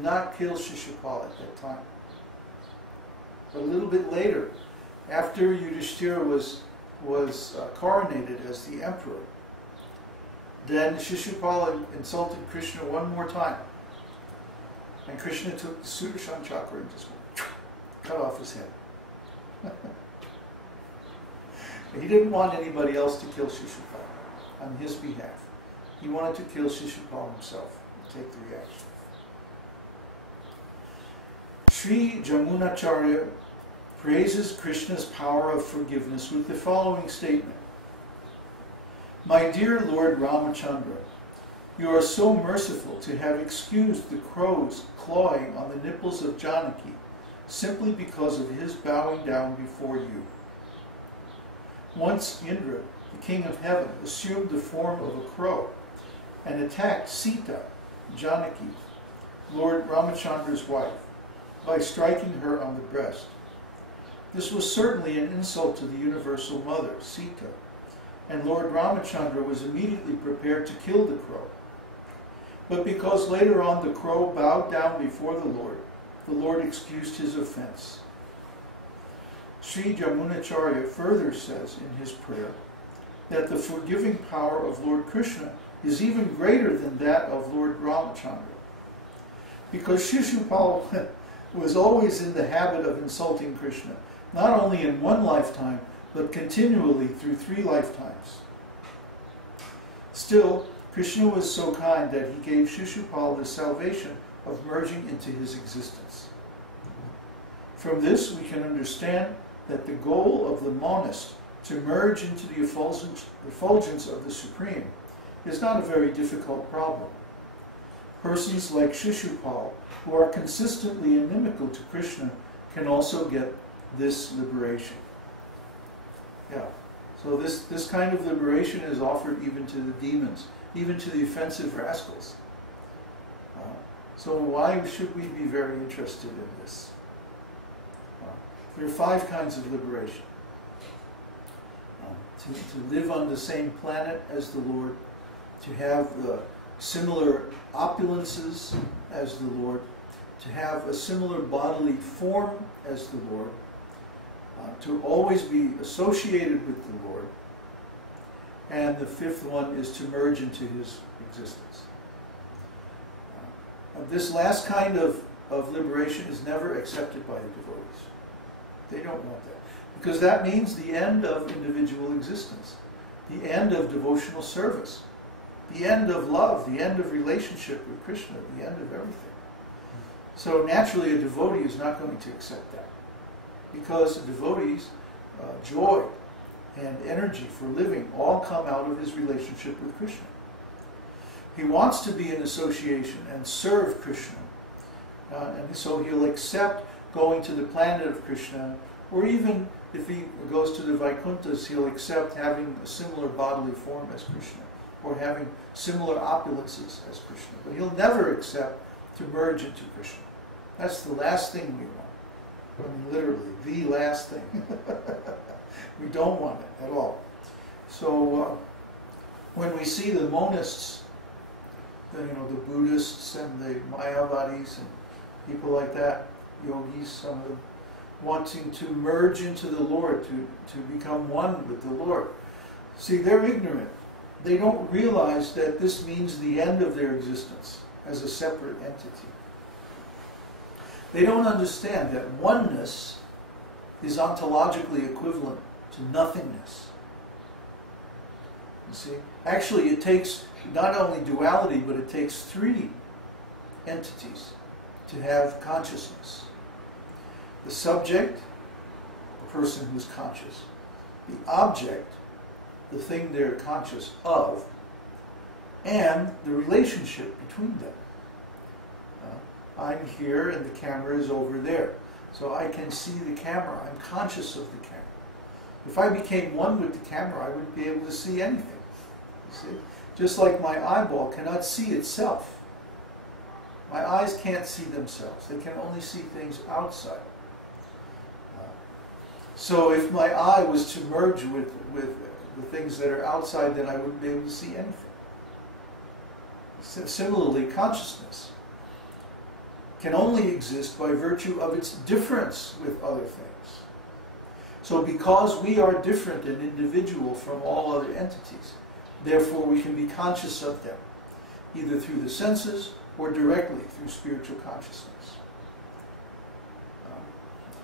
did not kill Shishupala at that time. But a little bit later, after Yudhishthira was coronated as the emperor, then Shishupala insulted Krishna one more time. And Krishna took the Sudarshan chakra and just cut off his head. He didn't want anybody else to kill Shishupala on his behalf. He wanted to kill Shishupala himself and take the reaction. Sri Jamunacharya praises Krishna's power of forgiveness with the following statement. My dear Lord Ramachandra, you are so merciful to have excused the crows clawing on the nipples of Janaki simply because of his bowing down before you. Once Indra, the king of heaven, assumed the form of a crow and attacked Sita, Janaki, Lord Ramachandra's wife, by striking her on the breast. This was certainly an insult to the universal mother, Sita, and Lord Ramachandra was immediately prepared to kill the crow. But because later on the crow bowed down before the Lord excused his offense. Sri Jamunacharya further says in his prayer that the forgiving power of Lord Krishna is even greater than that of Lord Ramachandra. Because Shishupala was always in the habit of insulting Krishna, not only in one lifetime, but continually through 3 lifetimes. Still, Krishna was so kind that he gave Shishupala the salvation of merging into his existence. From this we can understand that the goal of the monist to merge into the effulgence of the Supreme is not a very difficult problem. Persons like Shishupala, who are consistently inimical to Krishna, can also get this liberation. Yeah. So this kind of liberation is offered even to the demons, even to the offensive rascals. So why should we be very interested in this? There are 5 kinds of liberation. To live on the same planet as the Lord, to have similar opulences as the Lord, to have a similar bodily form as the Lord, to always be associated with the Lord, and the 5th one is to merge into his existence. This last kind of liberation is never accepted by the devotees. They don't want that. Because that means the end of individual existence, the end of devotional service, the end of love, the end of relationship with Krishna, the end of everything. So naturally a devotee is not going to accept that. Because a devotee's joy and energy for living all come out of his relationship with Krishna. He wants to be in association and serve Krishna. And so he'll accept going to the planet of Krishna, or even if he goes to the Vaikunthas, he'll accept having a similar bodily form as Krishna, or having similar opulences as Krishna. But he'll never accept to merge into Krishna. That's the last thing we want. I mean, literally, the last thing. We don't want it at all. So when we see the monists, the Buddhists and the Mayavadis and people like that, yogis, some of them, wanting to merge into the Lord, to become one with the Lord. See, they're ignorant. They don't realize that this means the end of their existence as a separate entity. They don't understand that oneness is ontologically equivalent to nothingness. You see? Actually, it takes not only duality, but it takes 3 entities to have consciousness. The subject, the person who's conscious. The object, the thing they're conscious of. And the relationship between them. I'm here and the camera is over there. So I can see the camera. I'm conscious of the camera. If I became one with the camera, I wouldn't be able to see anything. You see? Just like my eyeball cannot see itself. My eyes can't see themselves. They can only see things outside. So if my eye was to merge with the things that are outside, then I wouldn't be able to see anything. Similarly, consciousness. can only exist by virtue of its difference with other things. So because we are different and individual from all other entities, therefore we can be conscious of them, either through the senses or directly through spiritual consciousness.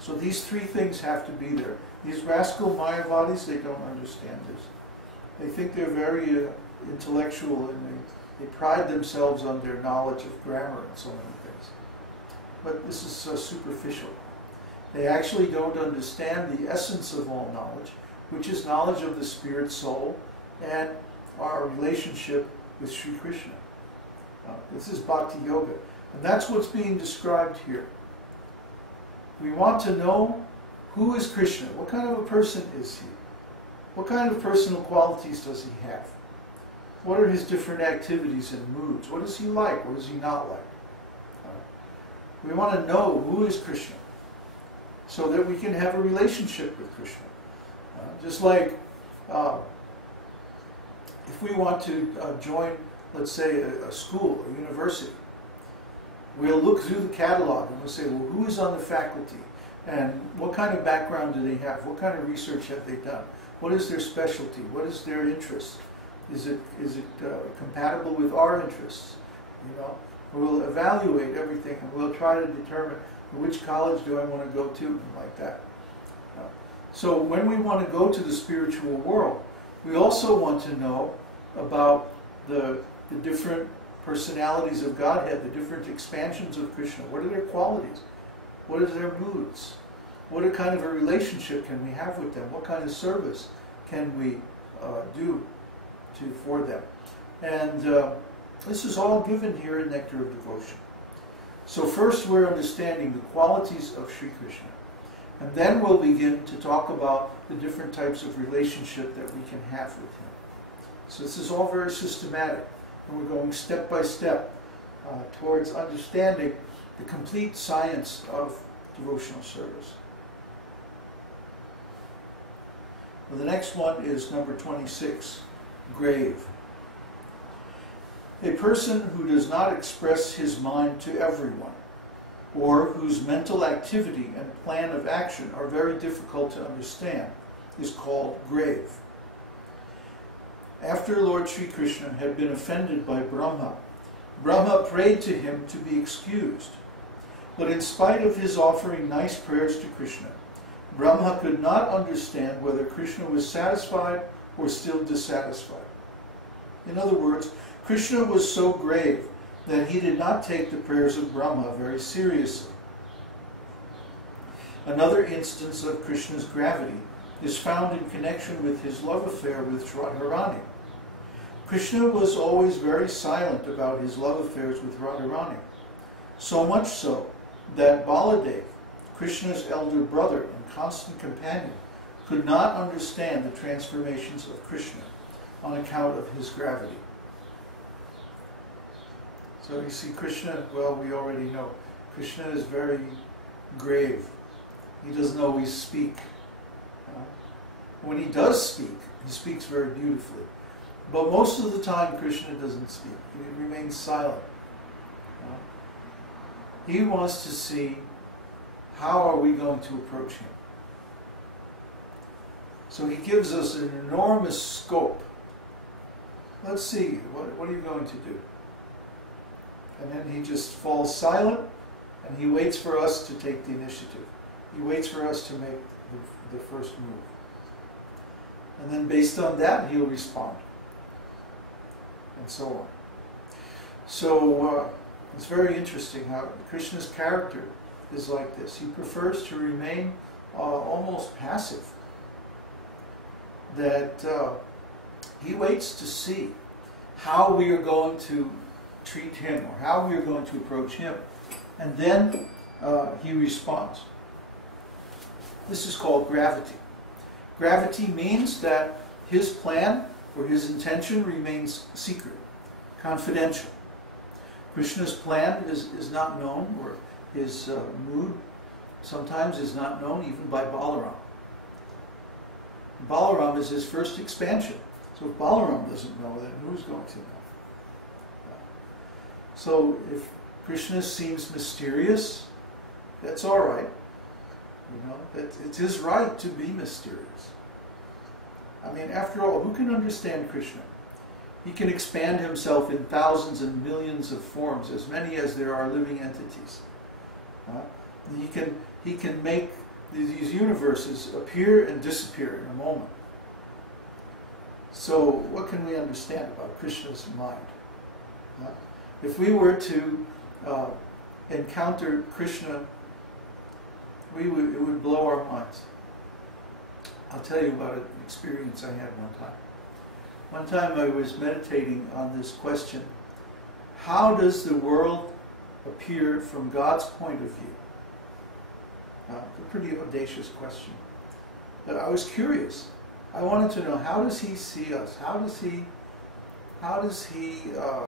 So these three things have to be there. These rascal Mayavadis, they don't understand this. They think they're very intellectual, and they pride themselves on their knowledge of grammar and so many things. But this is superficial. They actually don't understand the essence of all knowledge, which is knowledge of the spirit soul and our relationship with Śrī Kṛṣṇa. This is Bhakti Yoga. And that's what's being described here. We want to know, who is Krishna? What kind of a person is he? What kind of personal qualities does he have? What are his different activities and moods? What is he like? What is he not like? We want to know who is Krishna, so that we can have a relationship with Krishna. Just like if we want to join, let's say, a school, a university, we'll look through the catalog and we'll say, well, who is on the faculty? And what kind of background do they have? What kind of research have they done? What is their specialty? What is their interest? Is it compatible with our interests? You know, we'll evaluate everything and we'll try to determine which college do I want to go to, and like that. So when we want to go to the spiritual world, we also want to know about the different personalities of Godhead, the different expansions of Krishna. What are their qualities? What are their moods? What kind of a relationship can we have with them? What kind of service can we do for them? And this is all given here in Nectar of Devotion. So first we're understanding the qualities of Śrī Kṛṣṇa. And then we'll begin to talk about the different types of relationship that we can have with him. So this is all very systematic. And we're going step by step towards understanding the complete science of devotional service. Well, the next one is number 26, grave. A person who does not express his mind to everyone, or whose mental activity and plan of action are very difficult to understand, is called grave. After Lord Śrī Kṛṣṇa had been offended by Brahma, Brahma prayed to him to be excused. But in spite of his offering nice prayers to Krishna, Brahma could not understand whether Krishna was satisfied or still dissatisfied. In other words, Krishna was so grave that he did not take the prayers of Brahma very seriously. Another instance of Krishna's gravity is found in connection with his love affair with Radharani. Krishna was always very silent about his love affairs with Radharani, so much so that Baladev, Krishna's elder brother and constant companion, could not understand the transformations of Krishna on account of his gravity. So you see, Krishna, well, we already know, Krishna is very grave. He doesn't always speak. When he does speak, he speaks very beautifully. But most of the time, Krishna doesn't speak. He remains silent. He wants to see, how are we going to approach him? So he gives us an enormous scope. Let's see, what are you going to do? And then he just falls silent, and he waits for us to take the initiative. He waits for us to make the first move. And then based on that, he'll respond. And so on. So it's very interesting how Krishna's character is like this. He prefers to remain almost passive. That he waits to see how we are going to treat him, or how we are going to approach him. And then he responds. This is called gravity. Gravity means that his plan or his intention remains secret, confidential. Krishna's plan is not known, or his mood sometimes is not known even by Balaram. Balaram is his first expansion. So if Balaram doesn't know, then who's going to know? So if Krishna seems mysterious. That's all right. You know, it's his right to be mysterious. I mean, after all, who can understand Krishna? He can expand himself in thousands and millions of forms, as many as there are living entities. He can make these universes appear and disappear in a moment. So what can we understand about Krishna's mind? If we were to encounter Krishna, it would blow our minds. I'll tell you about an experience I had one time. One time I was meditating on this question: how does the world appear from God's point of view? It's a pretty audacious question. But I was curious. I wanted to know, how does he see us? How does he